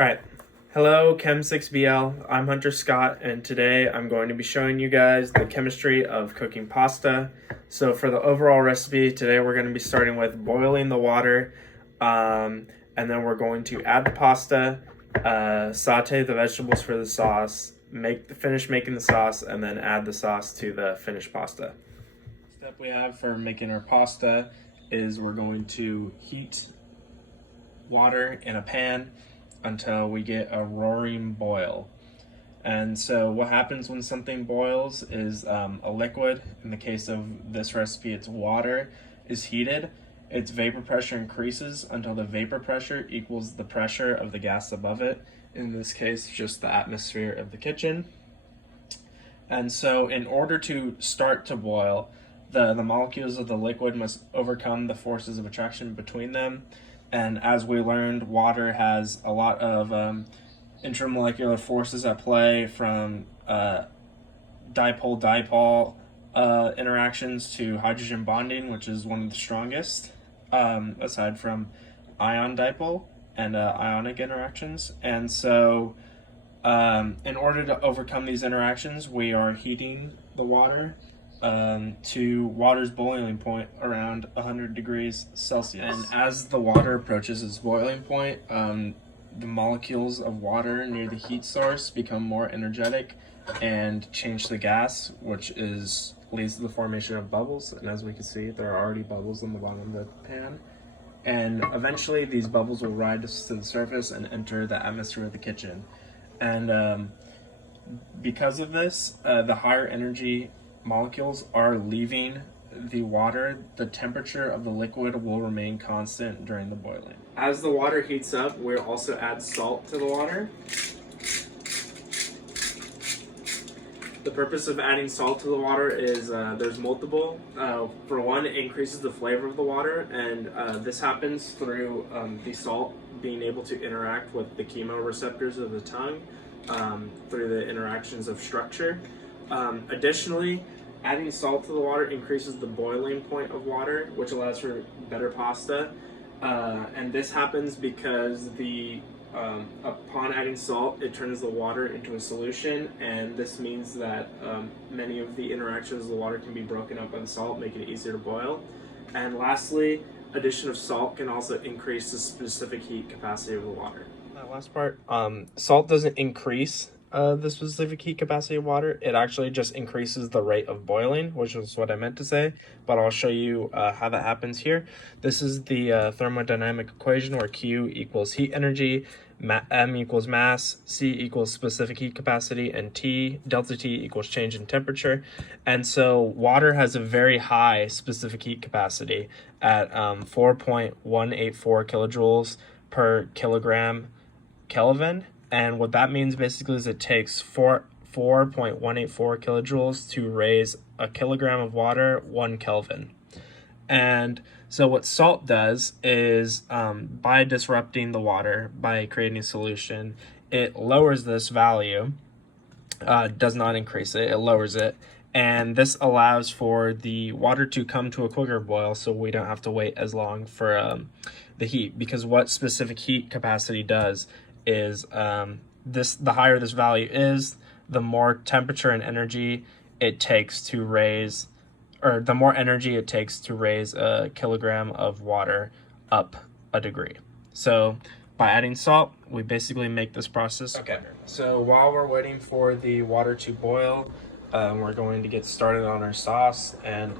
Alright, hello Chem 6BL, I'm Hunter Scott, and today I'm going to be showing you guys the chemistry of cooking pasta. So for the overall recipe, today we're going to be starting with boiling the water, and then we're going to add the pasta, saute the vegetables for the sauce, finish making the sauce, and then add the sauce to the finished pasta. Step we have for making our pasta is we're going to heat water in a pan until we get a roaring boil. And so what happens when something boils is a liquid, in the case of this recipe it's water, is heated. Its vapor pressure increases until the vapor pressure equals the pressure of the gas above it, in this case just the atmosphere of the kitchen. And so in order to start to boil, the molecules of the liquid must overcome the forces of attraction between them. And as we learned, water has a lot of intramolecular forces at play, from dipole-dipole interactions to hydrogen bonding, which is one of the strongest, aside from ion dipole and ionic interactions. And so in order to overcome these interactions, we are heating the water to water's boiling point around 100 degrees Celsius. And as the water approaches its boiling point, the molecules of water near the heat source become more energetic and change the gas, which leads to the formation of bubbles. And as we can see, there are already bubbles on the bottom of the pan. And eventually these bubbles will rise to the surface and enter the atmosphere of the kitchen. And because of this, the higher energy molecules are leaving the water, the temperature of the liquid will remain constant during the boiling. As the water heats up, we'll also add salt to the water. The purpose of adding salt to the water is there's multiple. For one, it increases the flavor of the water, and this happens through the salt being able to interact with the chemoreceptors of the tongue through the interactions of structure. Additionally, adding salt to the water increases the boiling point of water, which allows for better pasta. And this happens because upon adding salt, it turns the water into a solution, and this means that many of the interactions of the water can be broken up by the salt, making it easier to boil. And lastly, addition of salt can also increase the specific heat capacity of the water. That last part, salt doesn't increase the specific heat capacity of water. It actually just increases the rate of boiling, which is what I meant to say, but I'll show you how that happens here. This is the thermodynamic equation where Q equals heat energy, M equals mass, C equals specific heat capacity, and delta T equals change in temperature. And so water has a very high specific heat capacity at 4.184 kilojoules per kilogram Kelvin. And what that means basically is it takes 4.184 kilojoules to raise a kilogram of water 1 Kelvin. And so what salt does is, by disrupting the water, by creating a solution, it lowers this value, does not increase it, it lowers it. And this allows for the water to come to a quicker boil, so we don't have to wait as long for the heat. Because what specific heat capacity does is the higher this value is, the more temperature and energy it takes to raise, or the more energy it takes to raise a kilogram of water up a degree. So by adding salt, we basically make this process quicker. So while we're waiting for the water to boil, we're going to get started on our sauce. And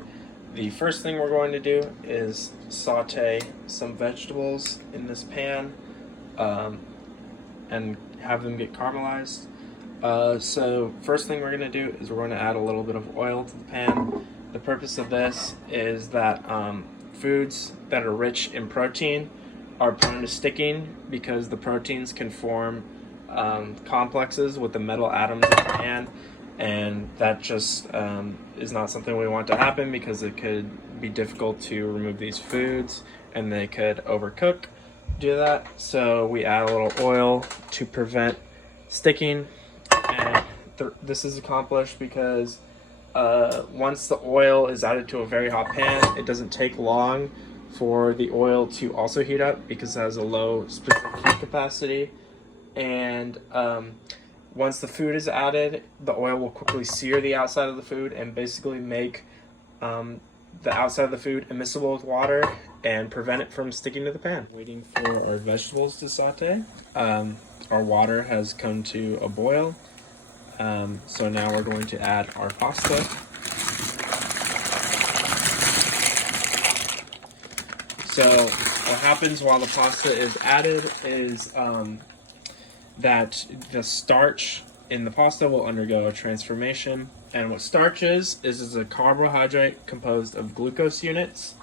the first thing we're going to do is saute some vegetables in this pan and have them get caramelized. So first thing we're going to do is we're going to add a little bit of oil to the pan. The purpose of this is that foods that are rich in protein are prone to sticking, because the proteins can form complexes with the metal atoms in the pan, and that just is not something we want to happen, because it could be difficult to remove these foods and they could overcook. Do that. So we add a little oil to prevent sticking, and this is accomplished because once the oil is added to a very hot pan, it doesn't take long for the oil to also heat up because it has a low specific heat capacity. and once the food is added, the oil will quickly sear the outside of the food and basically make the outside of the food immiscible with water and prevent it from sticking to the pan. Waiting for our vegetables to saute. Our water has come to a boil. So now we're going to add our pasta. So what happens while the pasta is added is that the starch in the pasta will undergo a transformation. And what starch is a carbohydrate composed of glucose units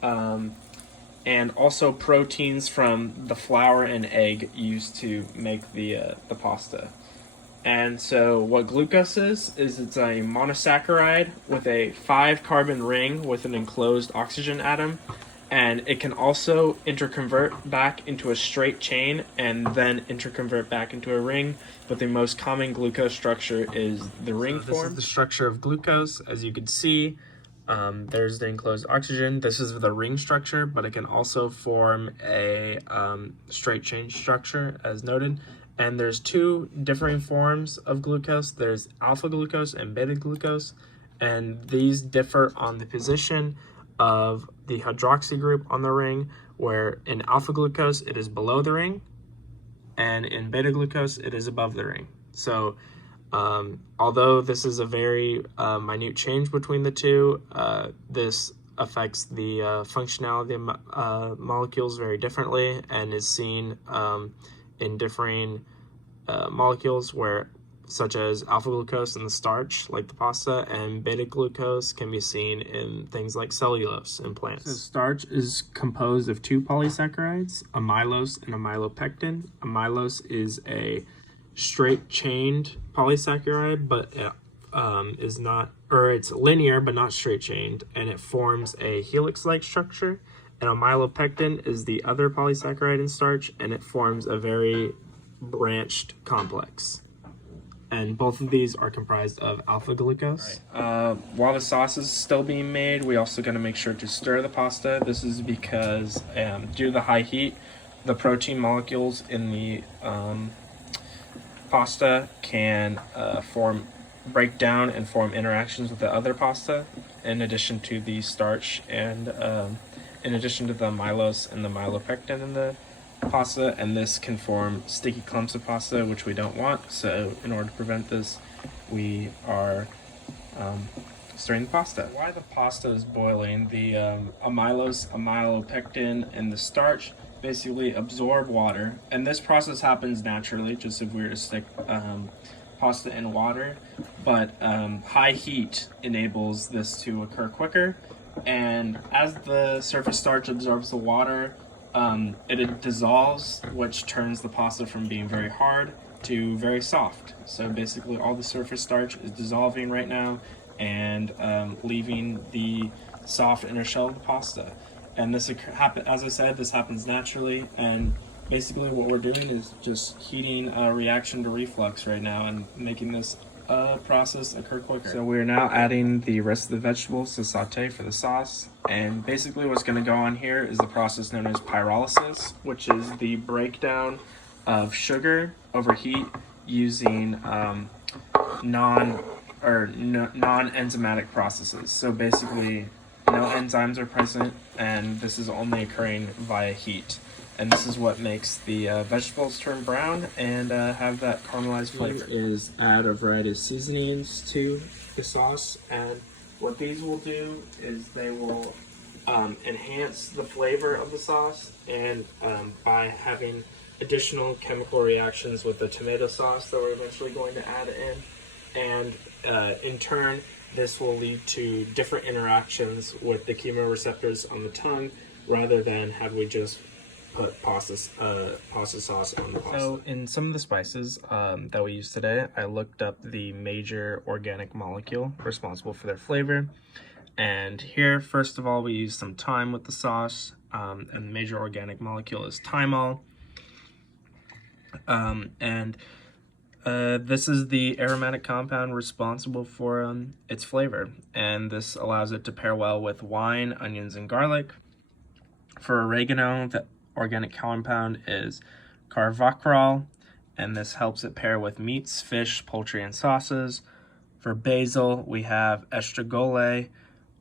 and also proteins from the flour and egg used to make the pasta. And so what glucose is it's a monosaccharide with a 5-carbon ring with an enclosed oxygen atom. And it can also interconvert back into a straight chain and then interconvert back into a ring. But the most common glucose structure is the ring form. This is the structure of glucose. As you can see, there's the enclosed oxygen. This is the ring structure, but it can also form a straight chain structure, as noted. And there's 2 differing forms of glucose. There's alpha glucose and beta glucose. And these differ on the position of the hydroxy group on the ring, where in alpha glucose it is below the ring, and in beta glucose it is above the ring. So although this is a very minute change between the two, this affects the functionality of molecules very differently and is seen in differing molecules where such as alpha glucose in the starch, like the pasta, and beta glucose can be seen in things like cellulose in plants. So starch is composed of 2 polysaccharides, amylose and amylopectin. Amylose is a straight-chained polysaccharide, but it is not, or it's linear but not straight-chained, and it forms a helix-like structure. And amylopectin is the other polysaccharide in starch, and it forms a very branched complex. And both of these are comprised of alpha glucose. Right. While the sauce is still being made, we also got to make sure to stir the pasta. This is because due to the high heat, the protein molecules in the pasta can break down and form interactions with the other pasta, in addition to the starch and in addition to the amylose and the amylopectin in the pasta, and this can form sticky clumps of pasta, which we don't want. So in order to prevent this, we are stirring the pasta. While the pasta is boiling, the amylose, amylopectin, and the starch basically absorb water, and this process happens naturally, just if we were to stick pasta in water, but high heat enables this to occur quicker. And as the surface starch absorbs the water, it dissolves, which turns the pasta from being very hard to very soft. So basically all the surface starch is dissolving right now and leaving the soft inner shell of the pasta. And this as I said, this happens naturally, and basically what we're doing is just heating a reaction to reflux right now and making this process occur quicker. So we're now adding the rest of the vegetables to saute for the sauce, and basically what's going to go on here is the process known as pyrolysis, which is the breakdown of sugar over heat using non-enzymatic processes. So basically no enzymes are present, and this is only occurring via heat. And this is what makes the vegetables turn brown and have that caramelized flavor. Is add a variety of seasonings to the sauce, and what these will do is they will enhance the flavor of the sauce, and by having additional chemical reactions with the tomato sauce that we're eventually going to add in, and in turn this will lead to different interactions with the chemoreceptors on the tongue, rather than have we just put pasta sauce on the pasta. So in some of the spices that we use today, I looked up the major organic molecule responsible for their flavor. And here, first of all, we use some thyme with the sauce, and the major organic molecule is thymol. This is the aromatic compound responsible for its flavor, and this allows it to pair well with wine, onions, and garlic. For oregano, the organic compound is carvacrol, and this helps it pair with meats, fish, poultry, and sauces. For basil, we have estragole,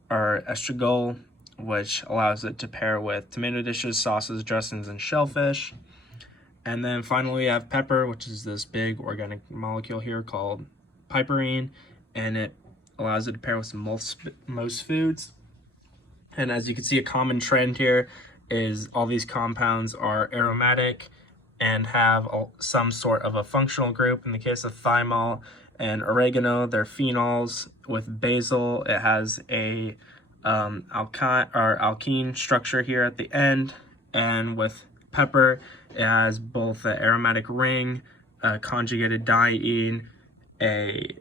or estragole, which allows it to pair with tomato dishes, sauces, dressings, and shellfish. And then finally we have pepper, which is this big organic molecule here called piperine, and it allows it to pair with most foods. And as you can see, a common trend here is all these compounds are aromatic and have some sort of a functional group. In the case of thymol and oregano, they're phenols. With basil, it has a alkene structure here at the end, and with pepper, it has both an aromatic ring, a conjugated diene, a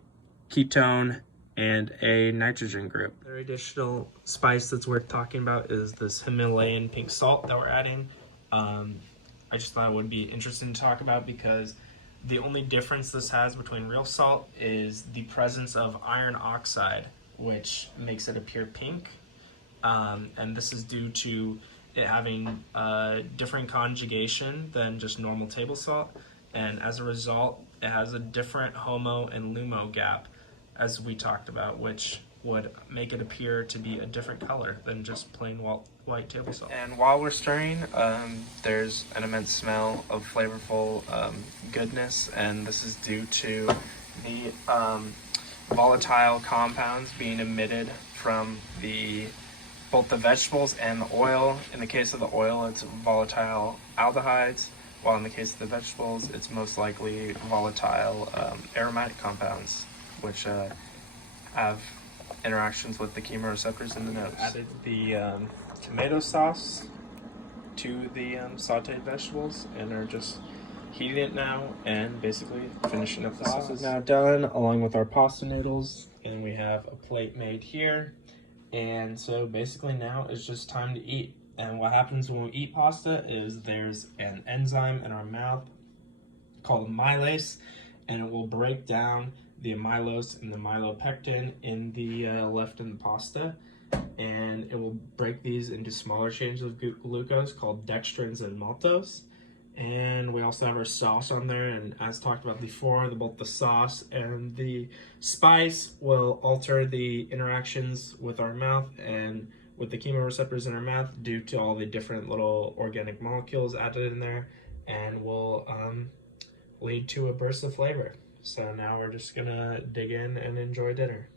ketone, and a nitrogen group. The additional spice that's worth talking about is this Himalayan pink salt that we're adding. I just thought it would be interesting to talk about because the only difference this has between real salt is the presence of iron oxide, which makes it appear pink. And this is due to it having a different conjugation than just normal table salt. And as a result, it has a different HOMO and LUMO gap, as we talked about, which would make it appear to be a different color than just plain white table salt. And while we're stirring, there's an immense smell of flavorful goodness, and this is due to the volatile compounds being emitted from both the vegetables and the oil. In the case of the oil, it's volatile aldehydes, while in the case of the vegetables, it's most likely volatile aromatic compounds, which have interactions with the chemoreceptors in the nose. Added the tomato sauce to the sauteed vegetables and are just heating it now and basically finishing up the sauce. Sauce is now done along with our pasta noodles, and we have a plate made here. And so basically now it's just time to eat. And what happens when we eat pasta is there's an enzyme in our mouth called amylase, and it will break down the amylose and the myelopectin in the left in the pasta, and it will break these into smaller chains of glucose called dextrins and maltose. And we also have our sauce on there, and as talked about before, both the sauce and the spice will alter the interactions with our mouth and with the chemoreceptors in our mouth due to all the different little organic molecules added in there, and will lead to a burst of flavor. So now we're just gonna dig in and enjoy dinner.